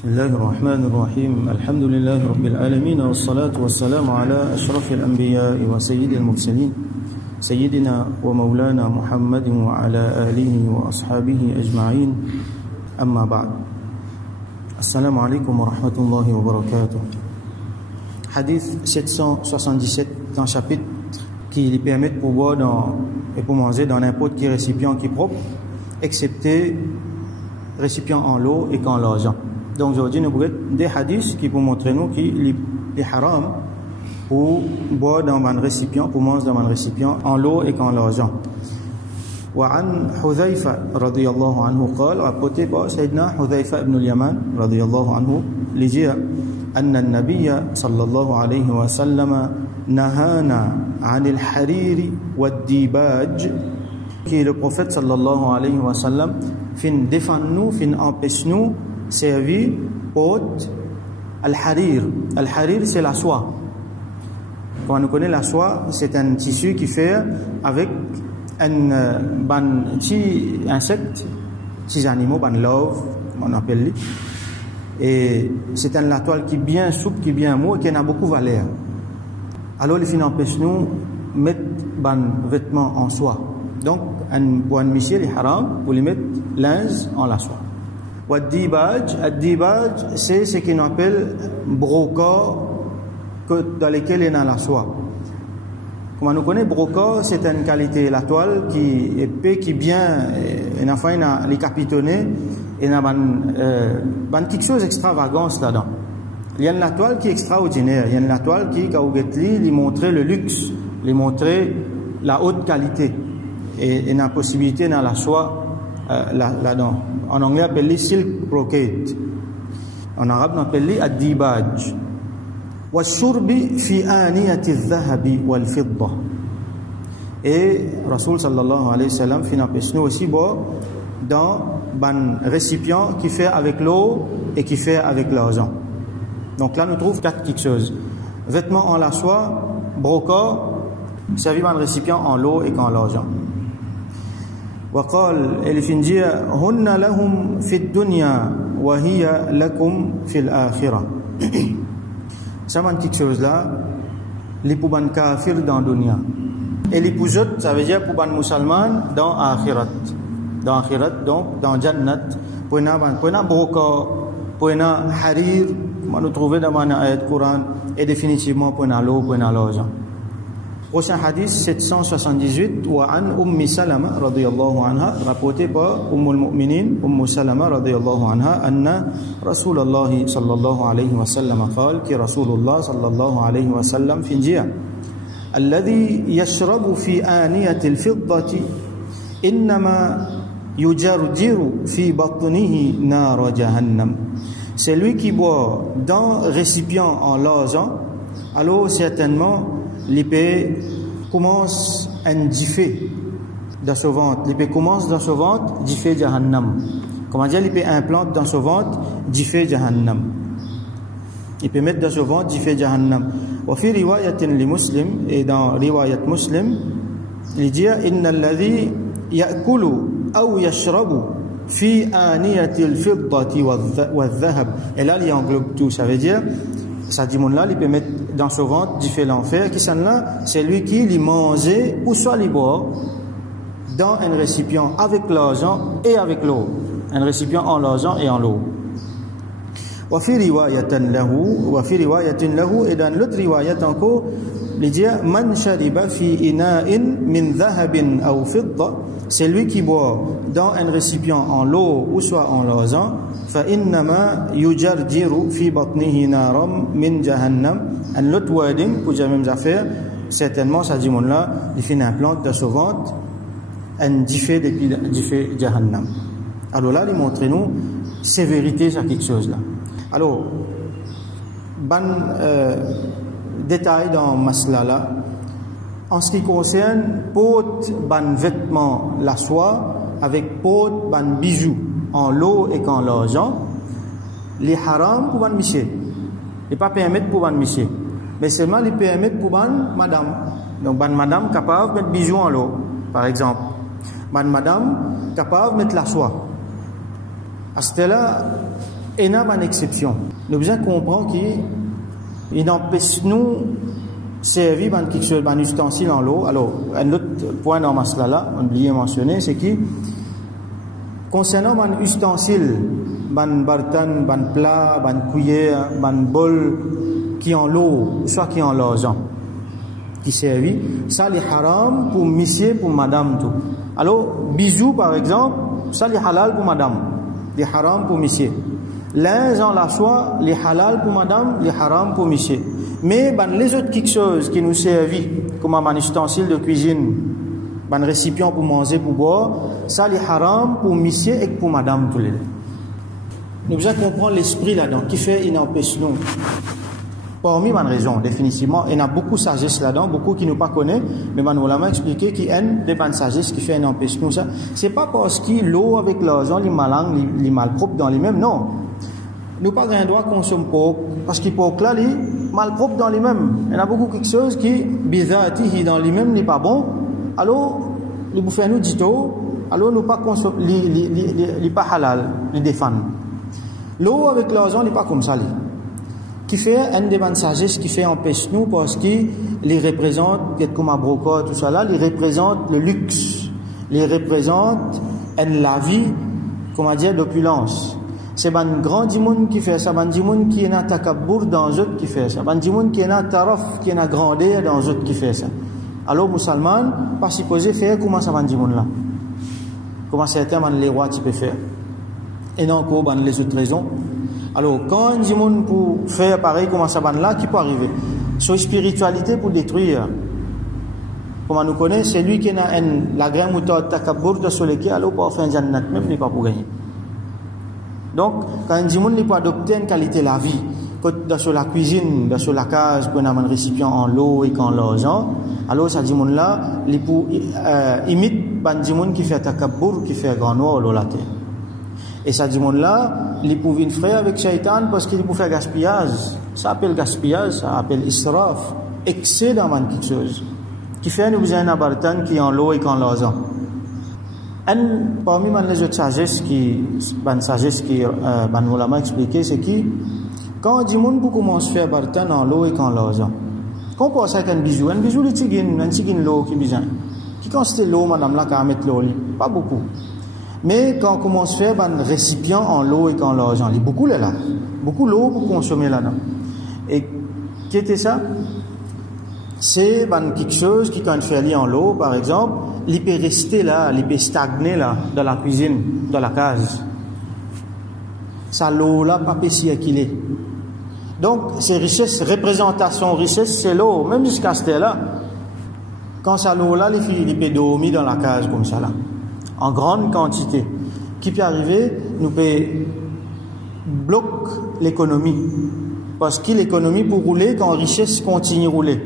بسم الله الرحمن الرحيم الحمد لله رب العالمين والصلاة والسلام على أشرف الأنبياء وسيد المرسلين سيدنا ومولانا محمد وعلى آله وأصحابه أجمعين أما بعد السلام عليكم ورحمة الله وبركاته. Hadith 777 d'un chapitre qui lui permet de boire et pour manger dans n'importe quel récipient qui est propre, excepté récipient en l'eau et qu'en l'argent. Donc aujourd'hui nous avons des hadiths qui pour montrer nous qu'il est haram pour boire dans un récipient, pour manger dans un récipient en l'eau et qu'en l'argent. وعن حذيفة رضي الله عنه قال rapporté par سيدنا حذيفة بن اليمان رضي الله عنه لجيء أن النبي صلى الله عليه وسلم نهانا عن الحرير والديباج qui le prophète sallallahu alayhi wa sallam fin défend nous, fin empêche nous servir haute al-harir. Al-harir c'est la soie. Quand on connaît la soie, c'est un tissu qui fait avec un petit insecte, petits animaux, ban love, on appelle lui. Et c'est un toile qui est bien souple, qui est bien mou et qui a beaucoup de valeur. Alors les fins empêchent nous mettre ban vêtements en soie. Donc pour un monsieur les haram pour les mettre linge en la soie. Ad-dibaj c'est ce qu'on appelle broca dans lesquels il y a la soie. Comme on connaît broca, c'est une qualité la toile qui est épais, qui bien, et enfin il a les capitonnés et il y a quelque chose d'extravagance là-dedans. Il y a la toile qui est extraordinaire, il y a la toile qui lui montrer le luxe, lui montrer la haute qualité et il y a la possibilité dans la soie là-dedans. En anglais on appelle silk brocade, en arabe on appelle ad-dibaj. والشرب في آنية الذهب والفضة. Et Rasoul sallallahu alayhi wa sallam fin empêche nous aussi boire dans un récipient qui fait avec l'eau et qui fait avec l'argent. Donc là nous trouvons quatre petites choses. Vêtements en la soie, broca, servi dans un récipient en l'eau et qu'en l'argent. وقال elle fin dire هن لهم في الدنيا وهي لكم في الآخرة. Ça manque quelque chose là, les pour ban kafir dans dunya. Et les pour autres, ça veut dire pour ban musulman dans akhirat. Dans akhirat, donc dans jannat. Pour na broca, pour na harir, comme nous trouvons dans la ayat Coran, et définitivement pour na l'eau, pour na l'argent. Prochain hadith 778 وعن أم سلمة رضي الله عنها rapporté par أم المؤمنين أم سلمة رضي الله عنها أن رسول الله صلى الله عليه وسلم قال كي رسول الله صلى الله عليه وسلم في جيع الذي يشرب في آنية الفضة إنما يجرجر في بطنه نار جهنم. C'est lui qui boit dans récipient en l'argent, alors certainement l'épée commence à differ dans son ventre. L'épée commence dans son ventre, differ Jahannam. Comment dire, l'épée implante dans son ventre, differ Jahannam. Il peut mettre dans son ventre, differ Jahannam. Wa fi riwayatin li Muslim, et dans riwayat Muslim, il dit inna alladhi ya'kulu aw yashrabu fi aniyati al-fiddati wal-dhahab. Et là il englobe tout, ça veut dire ça dit mon là il peut mettre dans son ventre differ l'enfer qui sont là, c'est lui qui les mangeait ou soit les boire dans un récipient avec l'argent et avec l'eau, un récipient en l'argent et en l'eau. Wa fi riwayatan lahu, et dans l'autre riwayat encore il dit man shariba fi ina'in min dhahabin aw fidda, c'est lui qui boit dans un récipient en l'eau ou soit en l'argent, fa innama yujarjiru fi batnihi naram min jahannam. Un autre wording pour dire même affaire, certainement ça dit mon là il fait une implante dans son ventre un diffé jahannam. Alors là il montre nous sévérité sur quelque chose là. Alors détail dans masla là en ce qui concerne pot ban vêtements la soie avec pot ban bijoux en l'eau et qu'en l'argent, les haram pour ban monsieur, les pas permettre pour ban monsieur, mais seulement les permettre pour ban madame. Donc ban madame capable de mettre bijoux en l'eau par exemple, ban madame capable de mettre la soie. À ce là Et n'a pas d'exception. Nous besoin comprendre qu'il n'empêche nous servir dans quelque chose, dans un ustensile en l'eau. Alors, un autre point dans ma là, on oublié de mentionner, c'est que concernant un ustensile, un bartan, un plat, un cuillère, un bol qui en l'eau, soit qui en l'argent, qui servit, ça les haram pour monsieur, pour madame tout. Alors, bisous par exemple, ça les halal pour madame, les haram pour monsieur. L'un en la soie, les halal pour madame, les haram pour monsieur. Mais les autres quelque chose qui nous servit comme un ustensile de cuisine, un récipient pour manger, pour boire, ça les haram pour monsieur et pour madame tous les deux. Nous devons comprendre l'esprit là-dedans qui fait une empêche nous. Parmi les raisons, définitivement, il y a beaucoup de sagesse là-dedans, beaucoup qui ne pas connaissent, mais nous l'avons expliqué qu'il y a des bonnes sagesse qui fait une empêche nous ça. C'est pas parce que l'eau avec l'argent, les malins, les malpropres dans les mêmes, non. Nous pas un droit consommer propre, parce qu'il peut là, les malpropres dans les mêmes. Il y a beaucoup quelque chose qui, bizarre, dans les mêmes n'est pas bon. Alors, les bouffons nous dit alors nous pas consommer, les pas halal, les défendre. L'eau avec l'argent n'est pas comme ça. Qui fait un des bonnes sagesse qui fait empêche nous parce qu'il les représente, comme un brocart, tout ça là, les représente le luxe, les représente la vie, comment dire, l'opulence. C'est un grand dimoun qui fait ça, un dimoun qui est un takabour dans autres qui fait ça, un dimoun qui est un taraf, qui est un grandeur dans autres qui fait ça. Alors, musulman, pas supposé faire comment ça va un dimoun là. Comment certains les rois tu peux faire. Et non, encore, les autres raisons. Alors, quand un dimoun pour faire pareil, comment ça va là, qui peut arriver? Sur spiritualité pour détruire. Comment nous connaît, c'est lui qui a la graine moutarde takabour de sur lequel, alors, pour faire un jannat, même, n'est pas pour gagner. Donc, quand un dimoun n'est pas adopté une qualité de la vie, sur la cuisine, sur la case, qu'on a un récipient en l'eau et qu'en l'argent, alors, ce dimoun-là, il imite un dimoun qui fait takabour, qui fait grand noir, l'eau la terre. Et ça dit là, il pouvait une frère avec Shaitan parce qu'il pouvait faire gaspillage. Ça appelle gaspillage, ça appelle israf, excès dans quelque chose. Qui fait nous besoin d'un bartan qui est en l'eau et en l'argent. Parmi les autres sagesses qui, nous l'a expliqué, c'est que quand on dit qu'on commence à faire bartan en l'eau et en l'argent, quand on pense avec un bijou les tigines l'eau qui besoin. Qui quand c'était l'eau, madame là, qu'à mettre l'eau, pas beaucoup. Mais quand on commence à faire un récipient en l'eau et en l'argent, il y a beaucoup là. Beaucoup d'eau pour consommer là-dedans. Et qui était ça? C'est quelque chose qui, quand on fait en l'eau, par exemple, il peut rester là, il peut stagner là, dans la cuisine, dans la case. Ça, l'eau là, pas si qu'il est. Donc, c'est richesse, représentation, richesse, c'est l'eau, même jusqu'à ce là. Quand ça l'eau là, il peut dormir dans la case comme ça là. En grande quantité, qui peut arriver, nous peut bloquer l'économie. Parce que l'économie pour rouler, quand la richesse continue à rouler,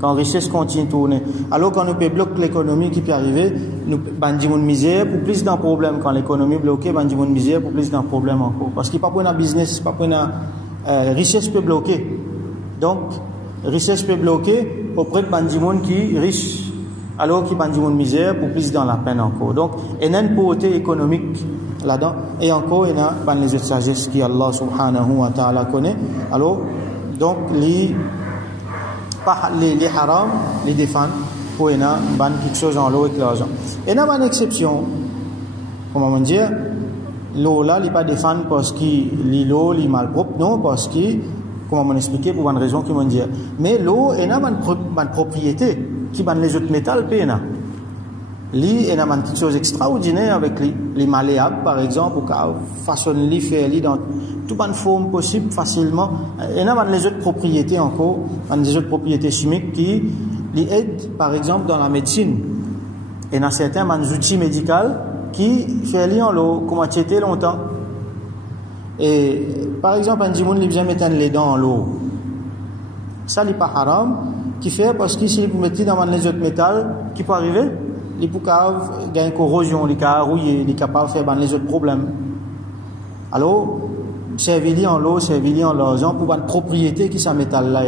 quand la richesse continue à tourner. Alors quand nous peut bloquer l'économie qui peut arriver, nous bandons une misère pour plus d'un problème. Quand l'économie est bloquée, bandons une misère pour plus d'un problème encore. Parce qu'il n'y a pas de business, pas de richesse peut bloquer. Donc, richesse peut bloquer auprès de bandons qui est riche. Alors qu'il y a une misère pour plus dans la peine encore. Donc, il y a une pauvreté économique là-dedans. Et encore, il y a les autres sagesses qui Allah subhanahu wa ta'ala connaît. Alors, donc, les haram, les défendent pour qu'il y ait quelque chose en l'eau et l'argent. Et il y a une exception. Comment on dit? L'eau là, il n'est pas défendu parce que l'eau est mal propre. Non, parce que, comment on expliquer pour une raison qui m'ont dit. Mais l'eau, il y a une propriété. Qui ban les autres métals pena. Li et n'a quelque chose d'extraordinaire avec les malléables par exemple ou qu'à façonner li faire li dans toute bonne forme possible facilement et n'a les autres propriétés encore les autres propriétés chimiques qui li aident par exemple dans la médecine et dans certains outils médicaux qui fait li en l'eau comment c'était longtemps et par exemple un dimoun li besoin mettre les dents en l'eau ça li pas haram qui fait parce que si vous mettez dans les autres métals qui peut arriver il peut gagner une corrosion il peut rouiller il est capable de faire les autres problèmes alors servir en l'eau servir en l'argent pour une propriété qui ça métal là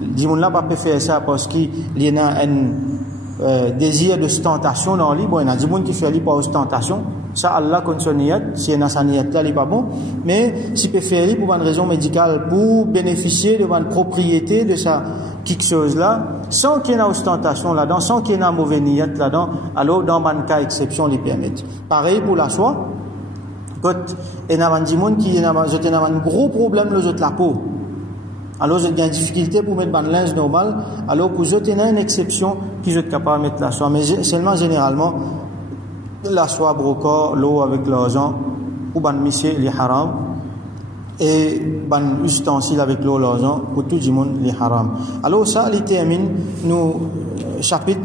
dit mon là pas peut faire ça parce qu'il y a un désir de ostentation dans lui bon il y a des gens qui fait lui par ostentation ça Allah compte son niyat, si on a sa niyat là, il n'est pas bon, mais si peut faire pour une raison médicale, pour bénéficier de une propriété de ça, quelque chose là, sans qu'il y ait une ostentation là-dedans, sans qu'il y ait une mauvaise niyat là-dedans, alors dans un cas exception, les permettent. Pareil pour la soie, quand il y a des gens qui ont un gros problème, les autres la peau. Alors, vous avez une difficulté pour mettre un linge normal. Alors, pour vous, il y a une exception qui est capable de mettre la soie. Mais seulement, généralement, la soie broca, l'eau avec l'argent, ou ban monsieur, les haram, et ban ustensile avec l'eau, l'argent, pour tout le monde, les haram. Alors, ça, il termine, nous, chapitre,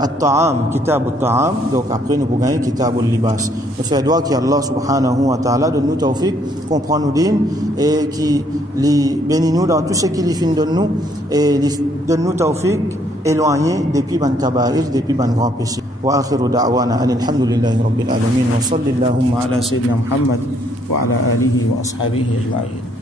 at-ta'am, kitab at-ta'am, donc après, nous pouvons gagner kitab al-libas. Nous faisons droit qu'Allah subhanahu wa ta'ala donne nous tawfiq, comprend nous din, et qui bénit nous dans tout ce qu'il fait de nous, et donne nous tawfiq, éloigné depuis ban kaba'ir, depuis ban grand péché. وآخر دعوانا أن الحمد لله رب العالمين وصل اللهم على سيدنا محمد وعلى آله وأصحابه أجمعين